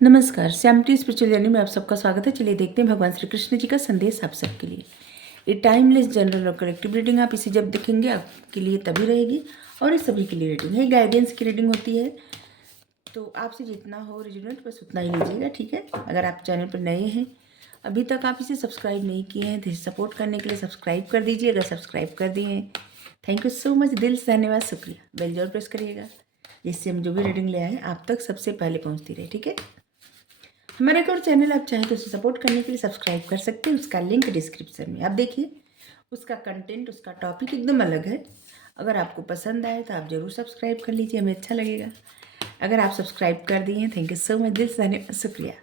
नमस्कार, श्यामटी spiritual journey में आप सबका स्वागत है। चलिए देखते हैं भगवान श्री कृष्ण जी का संदेश आप सबके लिए। ये टाइमलेस जनरल और कलेक्टिव रीडिंग, आप इसे जब देखेंगे आपके लिए तभी रहेगी और ये सभी के लिए रीडिंग है, गाइडेंस की रीडिंग होती है। तो आपसे जितना हो रेजोनेट बस उतना ही लीजिएगा, ठीक है। अगर आप चैनल पर नए हैं, अभी तक आप इसे सब्सक्राइब नहीं किए हैं तो सपोर्ट करने के लिए सब्सक्राइब कर दीजिए। अगर सब्सक्राइब कर दिए हैं, थैंक यू सो मच, दिल से धन्यवाद, शुक्रिया। बेल जरूर प्रेस करिएगा जिससे हम जो भी रीडिंग ले आए आप तक सबसे पहले पहुँचती रहे, ठीक है। हमारे एक और चैनल आप चाहें तो उसे सपोर्ट करने के लिए सब्सक्राइब कर सकते हैं, उसका लिंक डिस्क्रिप्शन में। आप देखिए उसका कंटेंट, उसका टॉपिक एकदम अलग है। अगर आपको पसंद आए तो आप ज़रूर सब्सक्राइब कर लीजिए, हमें अच्छा लगेगा। अगर आप सब्सक्राइब कर दिए हैं, थैंक यू सो मच, दिल से धन्यवाद, शुक्रिया।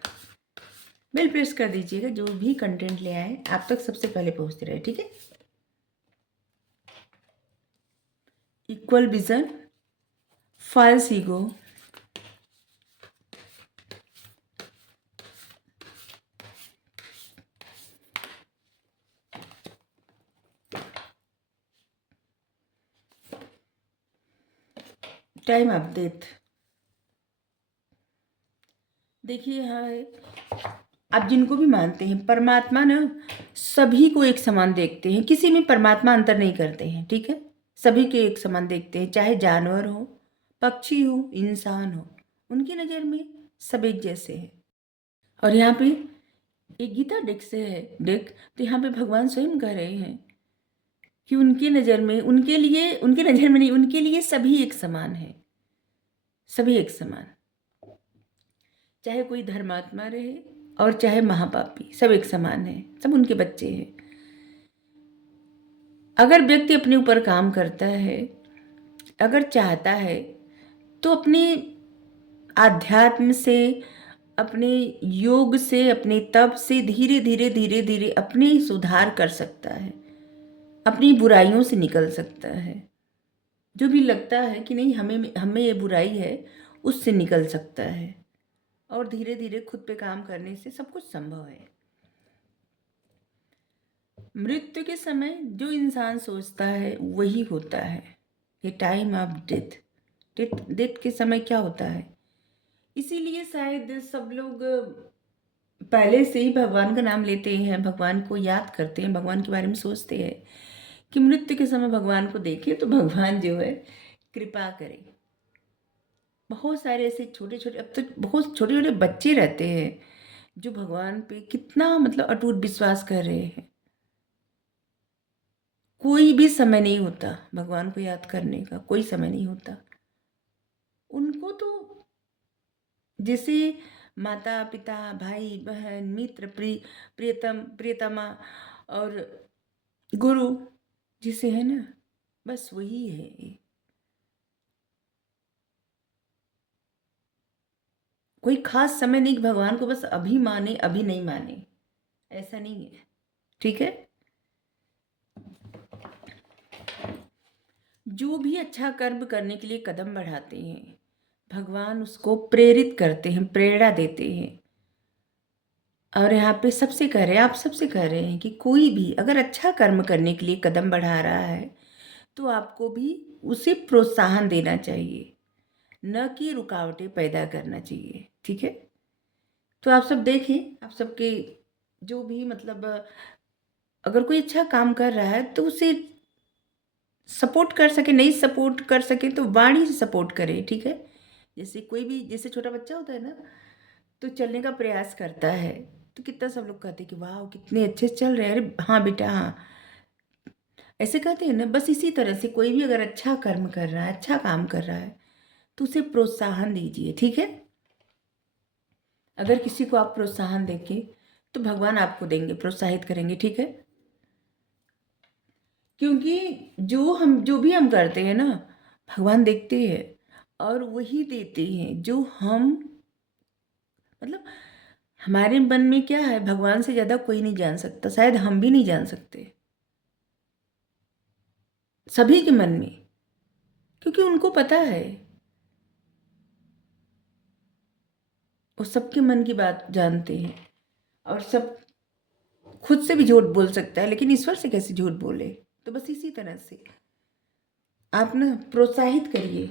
बेल प्रेस कर दीजिएगा, जो भी कंटेंट ले आए आप तक सबसे पहले पहुँचते रहे, ठीक है। Equal vision, false ego, time of death. देखिए यहाँ है, आप जिनको भी मानते हैं, परमात्मा ना सभी को एक समान देखते हैं, किसी में परमात्मा अंतर नहीं करते हैं, ठीक है। सभी के एक समान देखते हैं, चाहे जानवर हो, पक्षी हो, इंसान हो, उनकी नज़र में सब एक जैसे हैं। और यहाँ पे एक गीता डेक से है डेक, तो यहाँ पे भगवान स्वयं कह रहे हैं कि उनकी नज़र में, उनके लिए, उनकी नज़र में नहीं, उनके लिए सभी एक समान है, सभी एक समान। चाहे कोई धर्मात्मा रहे और चाहे महापापी, सब एक समान है, सब उनके बच्चे हैं। अगर व्यक्ति अपने ऊपर काम करता है, अगर चाहता है, तो अपने आध्यात्म से, अपने योग से, अपने तप से धीरे धीरे धीरे धीरे अपने सुधार कर सकता है, अपनी बुराइयों से निकल सकता है। जो भी लगता है कि नहीं हमें हमें ये बुराई है, उससे निकल सकता है। और धीरे धीरे खुद पे काम करने से सब कुछ संभव है। मृत्यु के समय जो इंसान सोचता है वही होता है। ये टाइम ऑफ डेथ, डेथ के समय क्या होता है, इसीलिए शायद सब लोग पहले से ही भगवान का नाम लेते हैं, भगवान को याद करते हैं, भगवान के बारे में सोचते हैं कि मृत्यु के समय भगवान को देखें तो भगवान जो है कृपा करे। बहुत सारे ऐसे छोटे छोटे, अब तो बहुत छोटे छोटे बच्चे रहते हैं जो भगवान पे कितना मतलब अटूट विश्वास कर रहे हैं। कोई भी समय नहीं होता भगवान को याद करने का, कोई समय नहीं होता उनको। तो जैसे माता पिता, भाई बहन, मित्र, प्रियतम प्रियतमा और गुरु जिसे है ना, बस वही है ये। कोई खास समय नहीं कि भगवान को बस अभी माने अभी नहीं माने, ऐसा नहीं है, ठीक है। जो भी अच्छा कर्म करने के लिए कदम बढ़ाते हैं, भगवान उसको प्रेरित करते हैं, प्रेरणा देते हैं। और यहाँ पे सबसे कह रहे हैं, आप सबसे कह रहे हैं कि कोई भी अगर अच्छा कर्म करने के लिए कदम बढ़ा रहा है तो आपको भी उसे प्रोत्साहन देना चाहिए, न कि रुकावटें पैदा करना चाहिए, ठीक है। तो आप सब देखें, आप सबके जो भी मतलब अगर कोई अच्छा काम कर रहा है तो उसे सपोर्ट कर सके, नहीं सपोर्ट कर सके तो वाणी से सपोर्ट करे, ठीक है। जैसे कोई भी, जैसे छोटा बच्चा होता है ना, तो चलने का प्रयास करता है तो कितना सब लोग कहते हैं कि वाह कितने अच्छे से चल रहे हैं, अरे हाँ बेटा हाँ, ऐसे कहते हैं ना। बस इसी तरह से कोई भी अगर अच्छा कर्म कर रहा है, अच्छा काम कर रहा है तो उसे प्रोत्साहन दीजिए, ठीक है। अगर किसी को आप प्रोत्साहन देंगे तो भगवान आपको देंगे, प्रोत्साहित करेंगे, ठीक है। क्योंकि जो भी हम करते हैं ना, भगवान देखते हैं और वही देते हैं जो हम, मतलब हमारे मन में क्या है भगवान से ज़्यादा कोई नहीं जान सकता, शायद हम भी नहीं जान सकते, सभी के मन में, क्योंकि उनको पता है, वो सबके मन की बात जानते हैं। और सब खुद से भी झूठ बोल सकता है, लेकिन ईश्वर से कैसे झूठ बोले। तो बस इसी तरह से आप ना प्रोत्साहित करिए।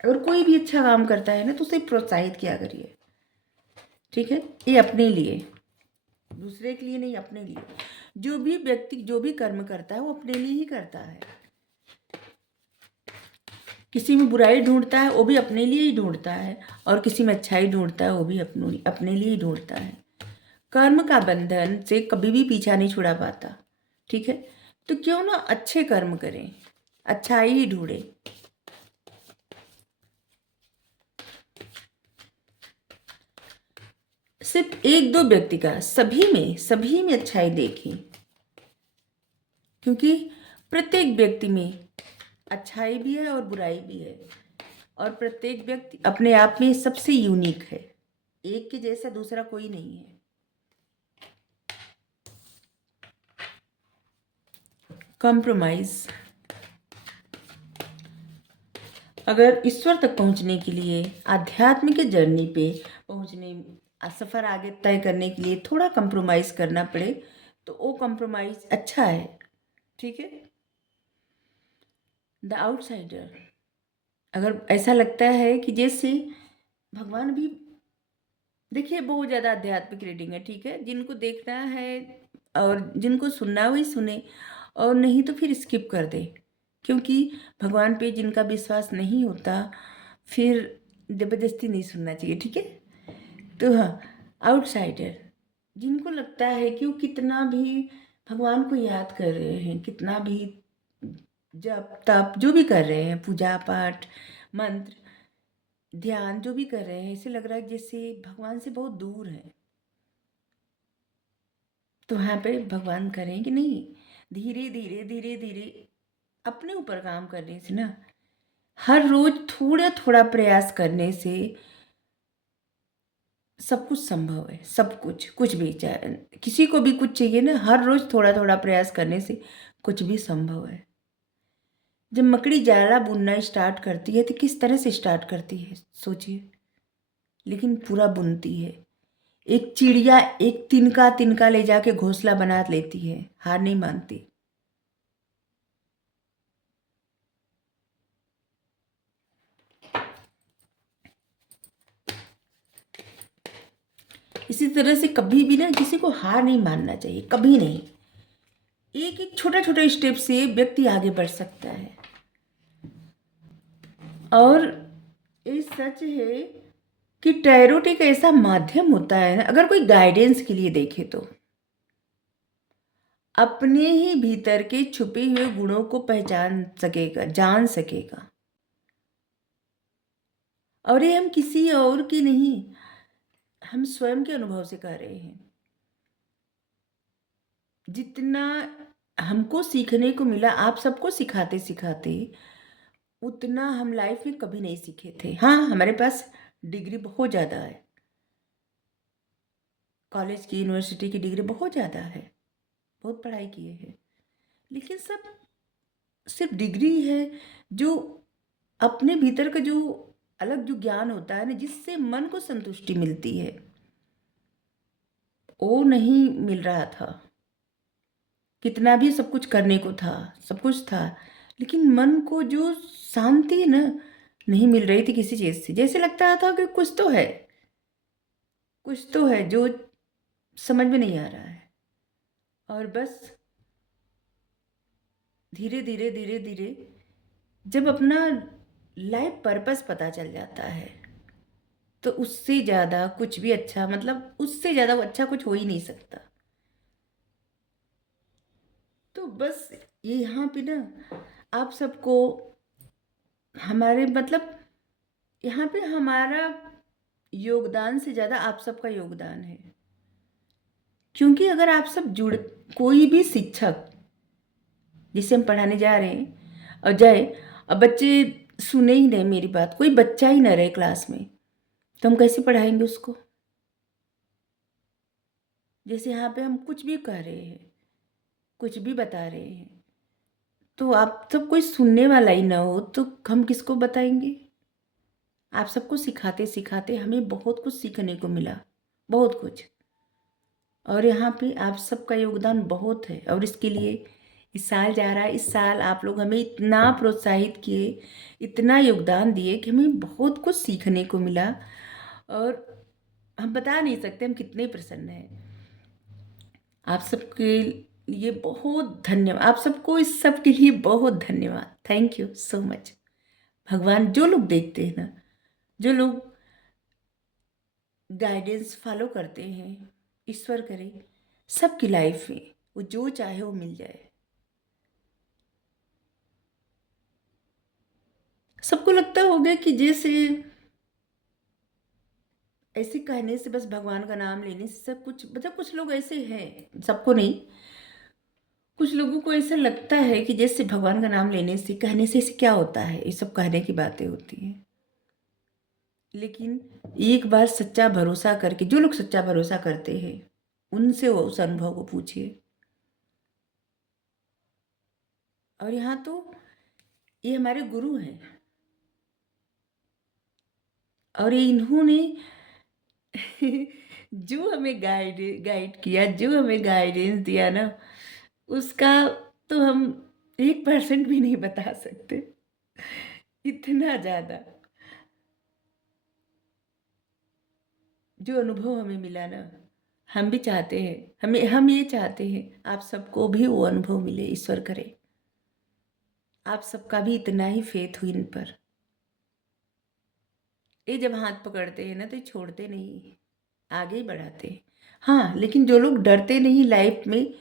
अगर कोई भी अच्छा काम करता है ना तो उसे प्रोत्साहित किया करिए, ठीक है, ये अपने लिए, दूसरे के लिए नहीं, अपने लिए। जो भी व्यक्ति जो भी कर्म करता है वो अपने लिए ही करता है। किसी में बुराई ढूंढता है वो भी अपने लिए ही ढूंढता है, और किसी में अच्छाई ढूंढता है वो भी अपने लिए ही ढूंढता है। कर्म का बंधन से कभी भी पीछा नहीं छुड़ा पाता। ठीक है, तो क्यों ना अच्छे कर्म करें, अच्छाई ही ढूंढें। सिर्फ एक दो व्यक्ति का, सभी में अच्छाई देखें, क्योंकि प्रत्येक व्यक्ति में अच्छाई भी है और बुराई भी है, और प्रत्येक व्यक्ति अपने आप में सबसे यूनिक है। एक के जैसा दूसरा कोई नहीं है। कॉम्प्रोमाइज, अगर ईश्वर तक पहुंचने के लिए, आध्यात्मिक जर्नी पे पहुंचने, सफ़र आगे तय करने के लिए थोड़ा कंप्रोमाइज करना पड़े तो वो कंप्रोमाइज अच्छा है। ठीक है। द आउटसाइडर, अगर ऐसा लगता है कि जैसे भगवान भी, देखिए बहुत ज़्यादा आध्यात्मिक रीडिंग है। ठीक है, जिनको देखना है और जिनको सुनना वही सुने, और नहीं तो फिर स्किप कर दे, क्योंकि भगवान पे जिनका विश्वास नहीं होता फिर ज़बरदस्ती नहीं सुनना चाहिए। ठीक है। तो हाँ, आउटसाइडर, जिनको लगता है कि वो कितना भी भगवान को याद कर रहे हैं, कितना भी जप तप जो भी कर रहे हैं, पूजा पाठ मंत्र ध्यान जो भी कर रहे हैं, ऐसे लग रहा है जैसे भगवान से बहुत दूर है। तो यहाँ पे भगवान करें कि नहीं, धीरे धीरे धीरे धीरे अपने ऊपर काम करने से ना, हर रोज थोड़ा थोड़ा प्रयास करने से सब कुछ संभव है। सब कुछ, कुछ भी चाहे किसी को भी कुछ चाहिए ना, हर रोज थोड़ा थोड़ा प्रयास करने से कुछ भी संभव है। जब मकड़ी जाला बुनना स्टार्ट करती है तो किस तरह से स्टार्ट करती है सोचिए, लेकिन पूरा बुनती है। एक चिड़िया एक तिनका तिनका ले जाके घोंसला बना लेती है, हार नहीं मानती। इसी तरह से कभी भी ना किसी को हार नहीं मानना चाहिए, कभी नहीं। एक एक छोटा छोटा स्टेप से व्यक्ति आगे बढ़ सकता है। और ये सच है कि टैरोट एक ऐसा माध्यम होता है ना, अगर कोई गाइडेंस के लिए देखे तो अपने ही भीतर के छुपे हुए गुणों को पहचान सकेगा, जान सकेगा। और ये हम किसी और की नहीं, हम स्वयं के अनुभव से कर रहे हैं। जितना हमको सीखने को मिला आप सबको सिखाते सिखाते, उतना हम लाइफ में कभी नहीं सीखे थे। हाँ, हमारे पास डिग्री बहुत ज़्यादा है, कॉलेज की यूनिवर्सिटी की डिग्री बहुत ज़्यादा है, बहुत पढ़ाई किए हैं, लेकिन सब सिर्फ डिग्री है। जो अपने भीतर का जो अलग जो ज्ञान होता है ना, जिससे मन को संतुष्टि मिलती है, वो नहीं मिल रहा था। कितना भी सब कुछ करने को था, सब कुछ था, लेकिन मन को जो शांति ना नहीं मिल रही थी किसी चीज़ से। जैसे लगता था कि कुछ तो है, कुछ तो है जो समझ में नहीं आ रहा है। और बस धीरे धीरे धीरे धीरे जब अपना लाइफ पर्पस पता चल जाता है तो उससे ज़्यादा कुछ भी अच्छा, मतलब उससे ज़्यादा अच्छा कुछ हो ही नहीं सकता। तो बस ये यहाँ पे ना आप सबको हमारे, मतलब यहाँ पे हमारा योगदान से ज़्यादा आप सबका योगदान है। क्योंकि अगर आप सब जुड़, कोई भी शिक्षक जिसे हम पढ़ाने जा रहे हैं और जाए, अब बच्चे सुने ही नहीं मेरी बात, कोई बच्चा ही ना रहे क्लास में, तो हम कैसे पढ़ाएंगे उसको। जैसे यहाँ पे हम कुछ भी कह रहे हैं, कुछ भी बता रहे हैं, तो आप सब कोई सुनने वाला ही ना हो तो हम किसको बताएंगे। आप सबको सिखाते सिखाते हमें बहुत कुछ सीखने को मिला, बहुत कुछ। और यहाँ पे आप सबका योगदान बहुत है, और इसके लिए इस साल जा रहा है, इस साल आप लोग हमें इतना प्रोत्साहित किए, इतना योगदान दिए कि हमें बहुत कुछ सीखने को मिला। और हम बता नहीं सकते हम कितने प्रसन्न हैं। आप सबके लिए बहुत धन्यवाद, आप सबको इस सब के लिए बहुत धन्यवाद। Thank you so much. भगवान जो लोग देखते हैं ना, जो लोग गाइडेंस फॉलो करते हैं, ईश्वर करे सबकी लाइफ में वो जो चाहे वो मिल जाए। सबको लगता होगा कि जैसे ऐसे कहने से, बस भगवान का नाम लेने से सब कुछ, मतलब कुछ लोग ऐसे हैं, सबको नहीं, कुछ लोगों को ऐसा लगता है कि जैसे भगवान का नाम लेने से, कहने से ऐसे क्या होता है, ये सब कहने की बातें होती हैं। लेकिन एक बार सच्चा भरोसा करके, जो लोग सच्चा भरोसा करते हैं उनसे वो उस अनुभव को पूछिए। और यहाँ तो ये हमारे गुरु हैं, और ये इन्होंने जो हमें गाइड गाइड किया, जो हमें गाइडेंस दिया ना, उसका तो हम 1% भी नहीं बता सकते। इतना ज़्यादा जो अनुभव हमें मिला ना, हम भी चाहते हैं, हम ये चाहते हैं आप सबको भी वो अनुभव मिले। ईश्वर करे आप सबका भी इतना ही फेथ हो इन पर। ये जब हाथ पकड़ते हैं ना तो ये छोड़ते नहीं, आगे ही बढ़ाते हैं। हाँ, लेकिन जो लोग डरते नहीं लाइफ में,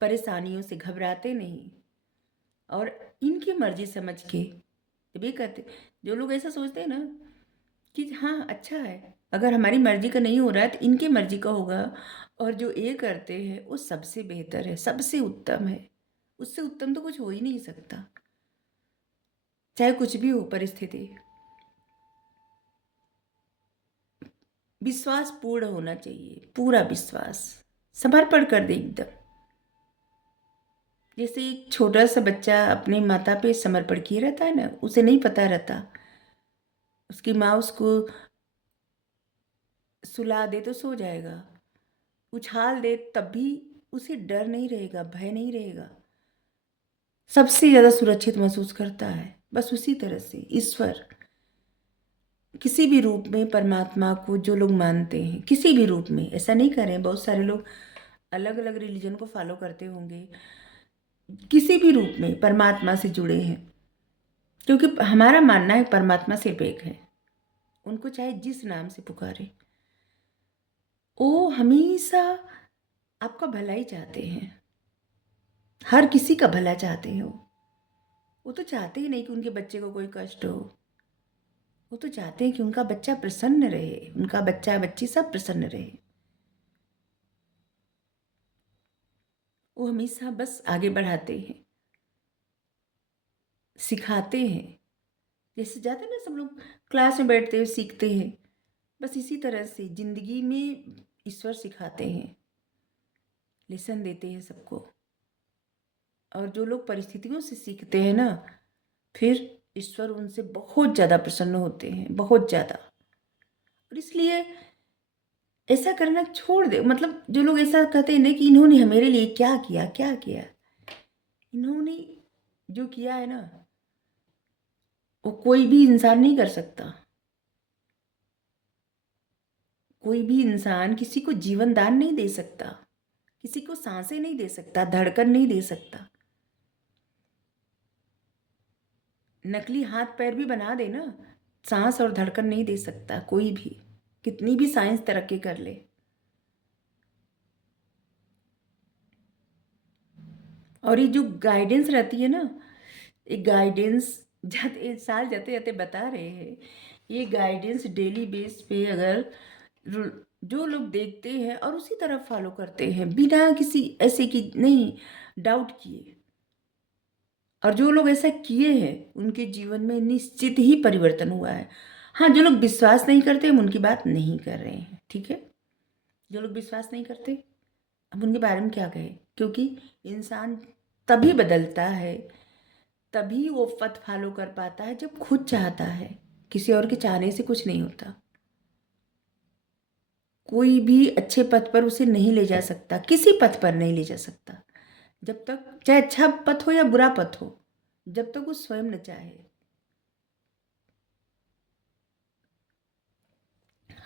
परेशानियों से घबराते नहीं, और इनकी मर्जी समझ के भी करते, जो लोग ऐसा सोचते हैं ना कि हाँ अच्छा है, अगर हमारी मर्जी का नहीं हो रहा है तो इनकी मर्जी का होगा, और जो ये करते हैं वो सबसे बेहतर है, सबसे उत्तम है, उससे उत्तम तो कुछ हो ही नहीं सकता, चाहे कुछ भी हो परिस्थिति। विश्वास पूर्ण होना चाहिए, पूरा विश्वास, समर्पण कर दे एकदम। जैसे एक छोटा सा बच्चा अपने माता पे समर्पण किए रहता है ना, उसे नहीं पता रहता, उसकी माँ उसको सुला दे तो सो जाएगा, उछाल दे तब भी उसे डर नहीं रहेगा, भय नहीं रहेगा, सबसे ज़्यादा सुरक्षित महसूस करता है। बस उसी तरह से ईश्वर किसी भी रूप में, परमात्मा को जो लोग मानते हैं किसी भी रूप में, ऐसा नहीं करें, बहुत सारे लोग अलग अलग रिलीजन को फॉलो करते होंगे, किसी भी रूप में परमात्मा से जुड़े हैं, क्योंकि हमारा मानना है परमात्मा सिर्फ एक है, उनको चाहे जिस नाम से पुकारे, वो हमेशा आपका भला ही चाहते हैं, हर किसी का भला चाहते हैं। वो तो चाहते ही नहीं कि उनके बच्चे को कोई कष्ट हो, वो तो चाहते हैं कि उनका बच्चा प्रसन्न रहे, उनका बच्चा बच्ची सब प्रसन्न रहे। वो हमेशा बस आगे बढ़ाते हैं, सिखाते हैं, जैसे जाते हैं ना सब लोग क्लास में बैठते हैं सीखते हैं, बस इसी तरह से जिंदगी में ईश्वर सिखाते हैं, लेसन देते हैं सबको। और जो लोग परिस्थितियों से सीखते हैं ना, फिर ईश्वर उनसे बहुत ज़्यादा प्रसन्न होते हैं, बहुत ज़्यादा। और इसलिए ऐसा करना छोड़ दे, मतलब जो लोग ऐसा कहते हैं ना कि इन्होंने मेरे लिए क्या किया, क्या किया, इन्होंने जो किया है ना वो कोई भी इंसान नहीं कर सकता। कोई भी इंसान किसी को जीवन दान नहीं दे सकता, किसी को सांसें नहीं दे सकता, धड़कन नहीं दे सकता। नकली हाथ पैर भी बना दे ना, सांस और धड़कन नहीं दे सकता कोई भी, कितनी भी साइंस तरक्की कर ले। और ये जो गाइडेंस रहती है ना, ये गाइडेंस जाते साल जाते जाते बता रहे हैं, ये गाइडेंस डेली बेस पे अगर जो लोग देखते हैं और उसी तरह फॉलो करते हैं बिना किसी ऐसे की नहीं डाउट किए, और जो लोग ऐसा किए हैं उनके जीवन में निश्चित ही परिवर्तन हुआ है। हाँ, जो लोग विश्वास नहीं करते हम उनकी बात नहीं कर रहे हैं, ठीक है, जो लोग विश्वास नहीं करते अब उनके बारे में क्या कहें, क्योंकि इंसान तभी बदलता है, तभी वो पथ फॉलो कर पाता है जब खुद चाहता है, किसी और के चाहने से कुछ नहीं होता। कोई भी अच्छे पथ पर उसे नहीं ले जा सकता, किसी पथ पर नहीं ले जा सकता, जब तक चाहे अच्छा पथ हो या बुरा पथ हो, जब तक वो स्वयं न चाहे।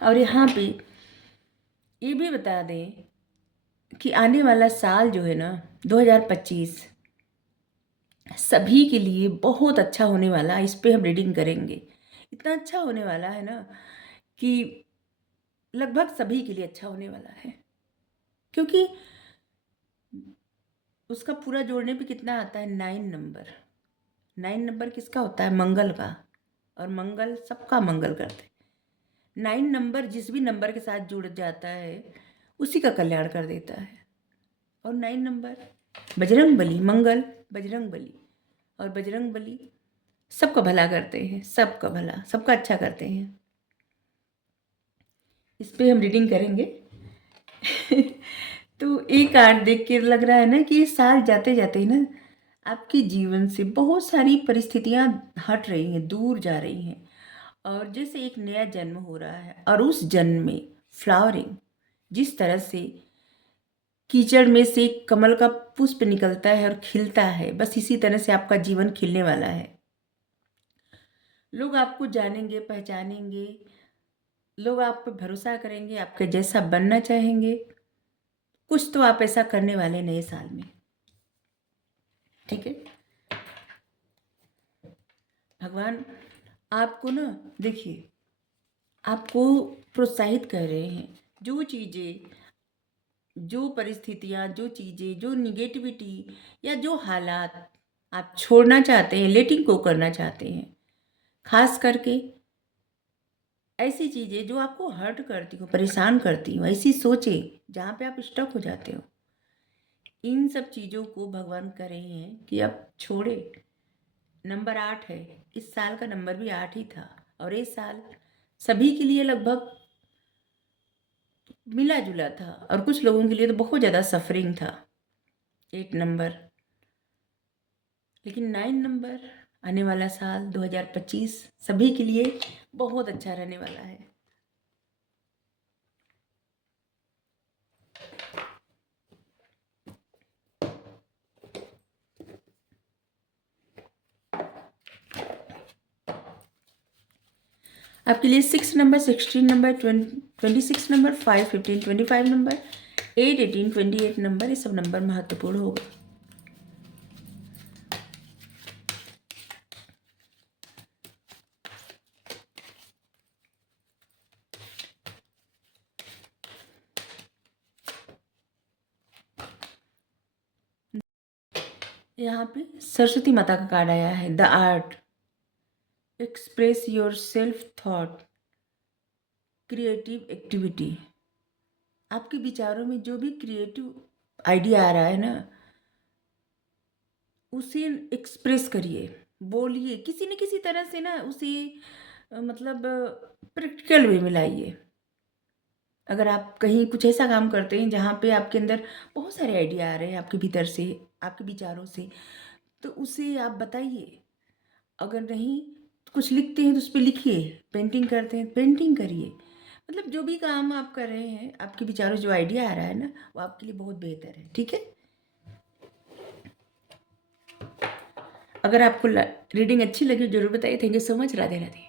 और यहाँ पे ये भी बता दें कि आने वाला साल जो है ना 2025 सभी के लिए बहुत अच्छा होने वाला है। इस पे हम रीडिंग करेंगे। इतना अच्छा होने वाला है ना कि लगभग सभी के लिए अच्छा होने वाला है, क्योंकि उसका पूरा जोड़ने पे कितना आता है, 9 नंबर। 9 नंबर किसका होता है, मंगल का, और मंगल सबका मंगल करते हैं। 9 नंबर जिस भी नंबर के साथ जुड़ जाता है उसी का कल्याण कर देता है। और 9 नंबर बजरंग बली, मंगल बजरंग बली, और बजरंग बली सबका भला करते हैं, सबका भला, सबका अच्छा करते हैं। इस पे हम रीडिंग करेंगे। तो एक कार्ड देख के लग रहा है ना कि इस साल जाते जाते ही ना आपके जीवन से बहुत सारी परिस्थितियां हट रही हैं, दूर जा रही हैं, और जैसे एक नया जन्म हो रहा है। और उस जन्म में फ्लावरिंग, जिस तरह से कीचड़ में से कमल का पुष्प निकलता है और खिलता है, बस इसी तरह से आपका जीवन खिलने वाला है। लोग आपको जानेंगे, पहचानेंगे, लोग आप पे भरोसा करेंगे, आपके जैसा बनना चाहेंगे। कुछ तो आप ऐसा करने वाले नए साल में, ठीक है। भगवान आपको ना, देखिए, आपको प्रोत्साहित कर रहे हैं। जो चीज़ें, जो परिस्थितियाँ, जो चीज़ें, जो निगेटिविटी या जो हालात आप छोड़ना चाहते हैं, लेटिंग को करना चाहते हैं, खास करके ऐसी चीज़ें जो आपको हर्ट करती हो, परेशान करती हो, ऐसी सोचें जहाँ पे आप स्टक हो जाते हो, इन सब चीज़ों को भगवान कह रहे हैं कि आप छोड़े। नंबर 8 है, इस साल का नंबर भी 8 ही था, और ये साल सभी के लिए लगभग मिला जुला था, और कुछ लोगों के लिए तो बहुत ज़्यादा सफरिंग था 8 नंबर। लेकिन 9 नंबर, आने वाला साल 2025 सभी के लिए बहुत अच्छा रहने वाला है। आपके लिए 6 number, 16 number, 26 number, 5, 15, 25 number, 8, 18, 28 number, ये सब नंबर महत्वपूर्ण होगा। यहाँ पे सरस्वती माता का कार्ड आया है, the art, express your self thought, creative activity. आपके विचारों में जो भी क्रिएटिव आइडिया आ रहा है ना, उसे एक्सप्रेस करिए, बोलिए, किसी न किसी तरह से ना उसे मतलब प्रैक्टिकल वे में लाइए। अगर आप कहीं कुछ ऐसा काम करते हैं जहाँ पे आपके अंदर बहुत सारे आइडिया आ रहे हैं, आपके भीतर से, आपके विचारों से, तो उसे आप बताइए। अगर नहीं कुछ लिखते हैं तो उस पर लिखिए, पेंटिंग करते हैं पेंटिंग करिए। मतलब जो भी काम आप कर रहे हैं, आपके विचारों जो आइडिया आ रहा है ना, वो आपके लिए बहुत बेहतर है, ठीक है। अगर आपको रीडिंग अच्छी लगी जरूर बताइए। Thank you so much. Radhe Radhe.